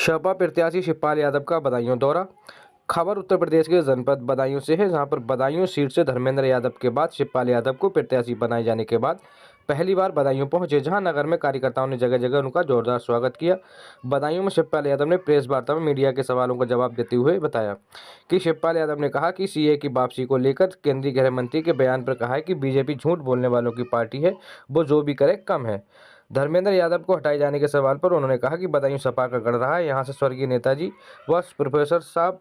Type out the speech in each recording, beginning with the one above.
सपा प्रत्याशी शिवपाल यादव का बदायूं दौरा। खबर उत्तर प्रदेश के जनपद बदायूं से है, जहां पर बदायूं सीट से धर्मेंद्र यादव के बाद शिवपाल यादव को प्रत्याशी बनाए जाने के बाद पहली बार बदायूं पहुंचे, जहां नगर में कार्यकर्ताओं ने जगह जगह उनका जोरदार स्वागत किया। बदायूं में शिवपाल यादव ने प्रेस वार्ता में मीडिया के सवालों का जवाब देते हुए बताया कि शिवपाल यादव ने कहा कि सीए की वापसी को लेकर केंद्रीय गृह मंत्री के बयान पर कहा है कि बीजेपी झूठ बोलने वालों की पार्टी है, वो जो भी करे कम है। धर्मेंद्र यादव को हटाए जाने के सवाल पर उन्होंने कहा कि बदायूं सपा का गढ़ रहा है, यहाँ से स्वर्गीय नेताजी व प्रोफेसर साहब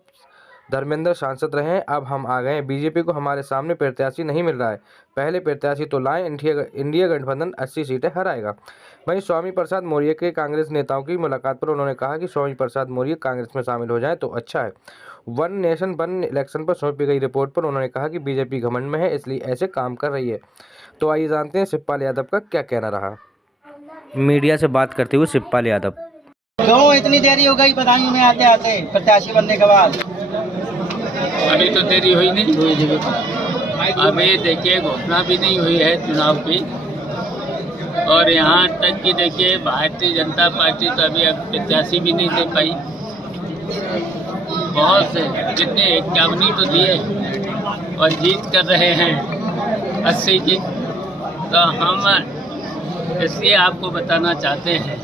धर्मेंद्र सांसद रहे हैं, अब हम आ गए हैं। बीजेपी को हमारे सामने प्रत्याशी नहीं मिल रहा है, पहले प्रत्याशी तो लाएं। इंडिया गठबंधन 80 सीटें हराएगा। वहीं स्वामी प्रसाद मौर्य के कांग्रेस नेताओं की मुलाकात पर उन्होंने कहा कि स्वामी प्रसाद मौर्य कांग्रेस में शामिल हो जाए तो अच्छा है। वन नेशन वन इलेक्शन पर सौंपी गई रिपोर्ट पर उन्होंने कहा कि बीजेपी घमंड में है, इसलिए ऐसे काम कर रही है। तो आइए जानते हैं शिवपाल यादव का क्या कहना रहा। मीडिया से बात करते हुए शिवपाल यादव, क्यों इतनी देरी हो गई बदायूं में आते आते प्रत्याशी बनने के बाद? अभी तो देरी हुई नहीं, अभी देखिए घोषणा भी नहीं हुई है चुनाव की, और यहाँ तक कि देखिए भारतीय जनता पार्टी तो अभी प्रत्याशी भी नहीं दे पाई। बहुत से जितने 51 तो दिए और जीत कर रहे हैं 80 की। तो हम इसलिए आपको बताना चाहते हैं,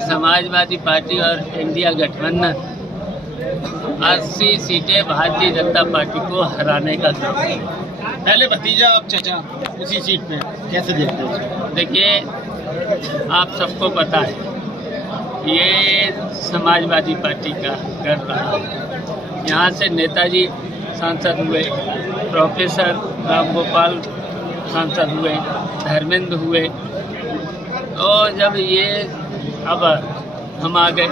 समाजवादी पार्टी और इंडिया गठबंधन 80 सीटें भारतीय जनता पार्टी को हराने का काम है। पहले भतीजा अब चचा उसी सीट पे कैसे देखते हैं? देखिए, आप सबको पता है ये समाजवादी पार्टी का गढ़ रहा है। यहाँ से नेताजी सांसद हुए, प्रोफेसर राम गोपाल सांसद हुए, धर्मेंद्र हुए। तो जब ये अब हम आ गए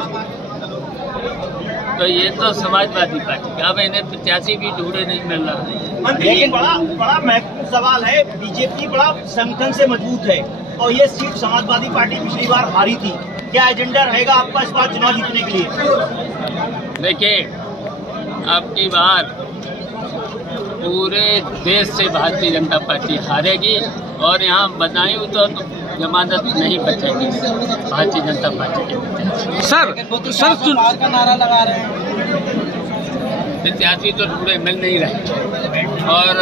तो ये तो समाजवादी पार्टी का, अब इन्हें प्रत्याशी भी ढूंढे नहीं मिल रहा है। लेकिन बड़ा महत्वपूर्ण सवाल है, बीजेपी बड़ा संगठन से मजबूत है और ये सीट समाजवादी पार्टी पिछली बार हारी थी। क्या एजेंडा रहेगा आपका इस बार चुनाव जीतने के लिए? देखिए, आपकी बार पूरे देश से भारतीय जनता पार्टी हारेगी और यहाँ बदायूं तो जमानत नहीं बचेगी भारतीय जनता पार्टी के। सर चुनाव का नारा लगा रहे हैं, प्रत्याशी तो ढूंढे मिल नहीं रहे, और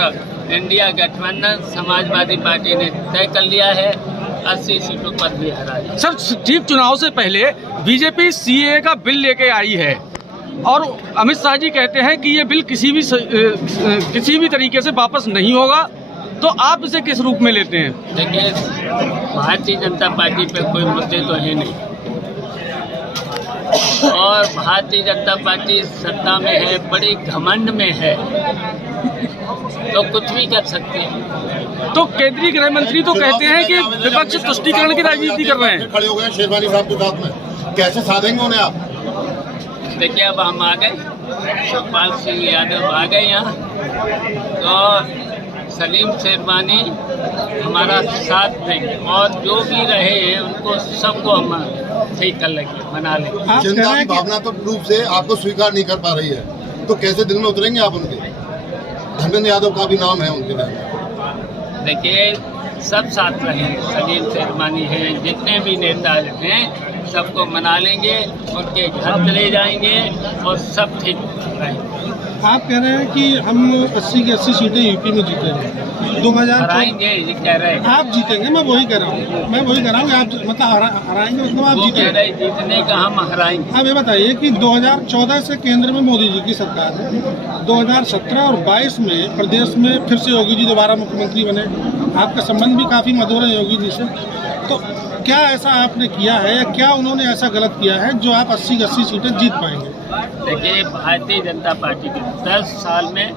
इंडिया गठबंधन समाजवादी पार्टी ने तय कर लिया है 80 सीटों पर भी हरा। सर, ठीक चुनाव से पहले बीजेपी सीए का बिल लेके आई है और अमित शाह जी कहते हैं कि ये बिल किसी भी तरीके से वापस नहीं होगा, तो आप इसे किस रूप में लेते हैं? देखिए, भारतीय जनता पार्टी पे कोई मुद्दे तो है नहीं, और भारतीय जनता पार्टी सत्ता में है, बड़ी घमंड में है, तो कुछ भी कर सकते हैं। तो केंद्रीय गृह मंत्री तो कहते हैं कि विपक्ष तुष्टीकरण की राजनीति कर रहे हैं। खड़े हो गए शेरवानी साहब के साथ में, कैसे साधेंगे उन्हें आप? देखिए, अब हम आ गए, शिवपाल सिंह यादव आ गए यहाँ, तो सलीम शेरवानी हमारा साथ देंगे और जो भी रहे हैं उनको सबको हम ठीक कर लेंगे, बना लेंगे। जनता की भावना तो रूप से आपको स्वीकार नहीं कर पा रही है, तो कैसे दिल में उतरेंगे आप उनके? धर्मेंद्र यादव का भी नाम है उनके नाम। देखिए, सब साथ रहे, सलीम शेरवानी हैं, जितने भी नेता हैं सबको मना लेंगे, उनके घर चले जाएंगे और सब ठीक रहेंगे। आप कह रहे हैं कि हम 80 की 80 सीटें यूपी में जीतेंगे 2000 हराएंगे, ये कह रहे हैं। आप जीतेंगे, मैं वही कह रहा हूँ आप मतलब हराएंगे, मतलब आप जीतेंगे। जीतने का हम हराएंगे। अब ये बताइए कि 2014 से केंद्र में मोदी जी की सरकार है, 2017 और 22 में प्रदेश में फिर से योगी जी दोबारा मुख्यमंत्री बने, आपका संबंध भी काफ़ी मधुर है योगी जी से। तो क्या ऐसा आपने किया है या क्या उन्होंने ऐसा गलत किया है जो आप 80 की 80 सीटें जीत पाएंगे? देखिए, भारतीय जनता पार्टी के 10 साल में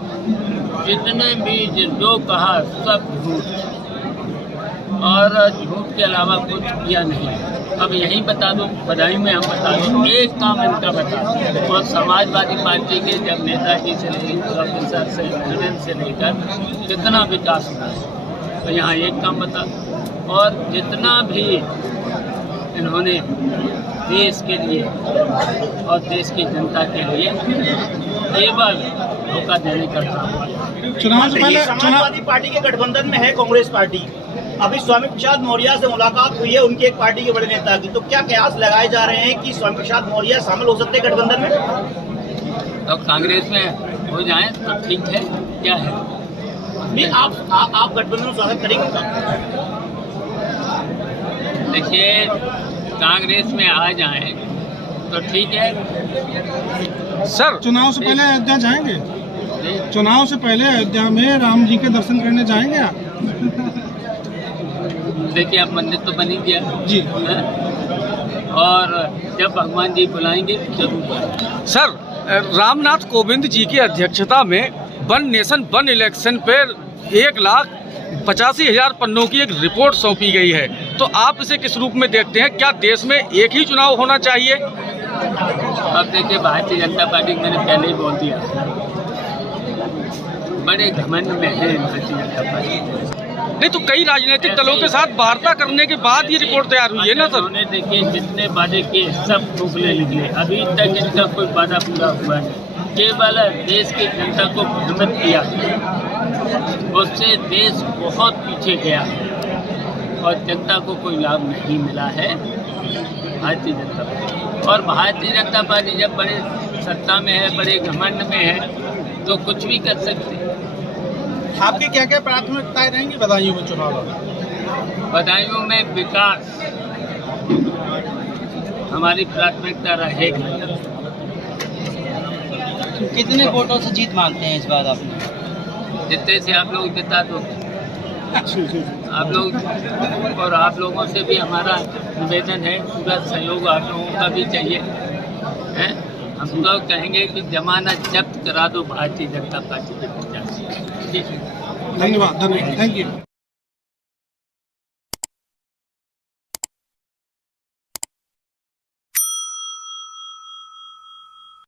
जितने भी जो कहा सब झूठ, और झूठ के अलावा कुछ किया नहीं। अब यही बता दो, बदायूं में हम बता दो, एक काम इनका बता दो। और समाजवादी पार्टी के जब नेताजी से लेकर प्रोफेसर से धर्मेंद्र से लेकर कितना विकास हुआ है, तो यहाँ एक काम बता दो। और जितना भी इन्होंने देश के लिए और देश की जनता के लिए केवल धोखा देने का काम। चुनाव से पहले समाजवादी पार्टी के गठबंधन में है कांग्रेस पार्टी, अभी स्वामी प्रसाद मौर्य से मुलाकात हुई है उनकी एक पार्टी के बड़े नेता की, तो क्या कयास लगाए जा रहे हैं कि स्वामी प्रसाद मौर्य शामिल हो सकते हैं गठबंधन में? तो कांग्रेस में हो जाए तो ठीक है, क्या है? नहीं, आप गठबंधन में स्वागत करेंगे उनका? देखिए, कांग्रेस में आ जाए तो ठीक है। सर चुनाव से पहले अयोध्या जाएंगे? चुनाव से पहले अयोध्या में राम जी के दर्शन करने जाएंगे आप? देखिए, अब मंदिर तो बन ही गया जी। है? और जब भगवान जी बुलाएंगे जरूर। सर, रामनाथ कोविंद जी की अध्यक्षता में वन नेशन वन इलेक्शन पर 1,85,000 पन्नों की एक रिपोर्ट सौंपी गई है, तो आप इसे किस रूप में देखते हैं? क्या देश में एक ही चुनाव होना चाहिए? अब देखिए, भारतीय जनता पार्टी, मैंने पहले ही बोल दिया, बड़े घमंड में है भारतीय जनता पार्टी। नहीं तो कई राजनीतिक दलों के साथ वार्ता करने के बाद ये रिपोर्ट तैयार हुई है ना सर? उन्होंने देखिए जितने वादे किए सब ठोकले निकले, अभी तक इनका कोई वादा पूरा हुआ नहीं। केवल देश की जनता को भ्रमित किया, उससे देश बहुत पीछे गया और जनता को कोई लाभ नहीं मिला है भारतीय जनता पार्टी। और भारतीय जनता पार्टी जब बड़े सत्ता में है, बड़े घमंड में है, तो कुछ भी कर सकते हैं। आपकी क्या क्या प्राथमिकताएं रहेंगी बदायूं में चुनाव? बदायूं में विकास हमारी प्राथमिकता रहेगी। कितने वोटों से जीत मानते हैं इस बार आप? जितने से आप लोग जिता दो, आप लोग और आप लोगों से भी हमारा निवेदन है, पूरा सहयोग आप लोगों का भी चाहिए है। हम लोग कहेंगे कि जमानत जब्त करा दो भारतीय जनता पार्टी के प्रत्याशी। धन्यवाद, थैंक यू।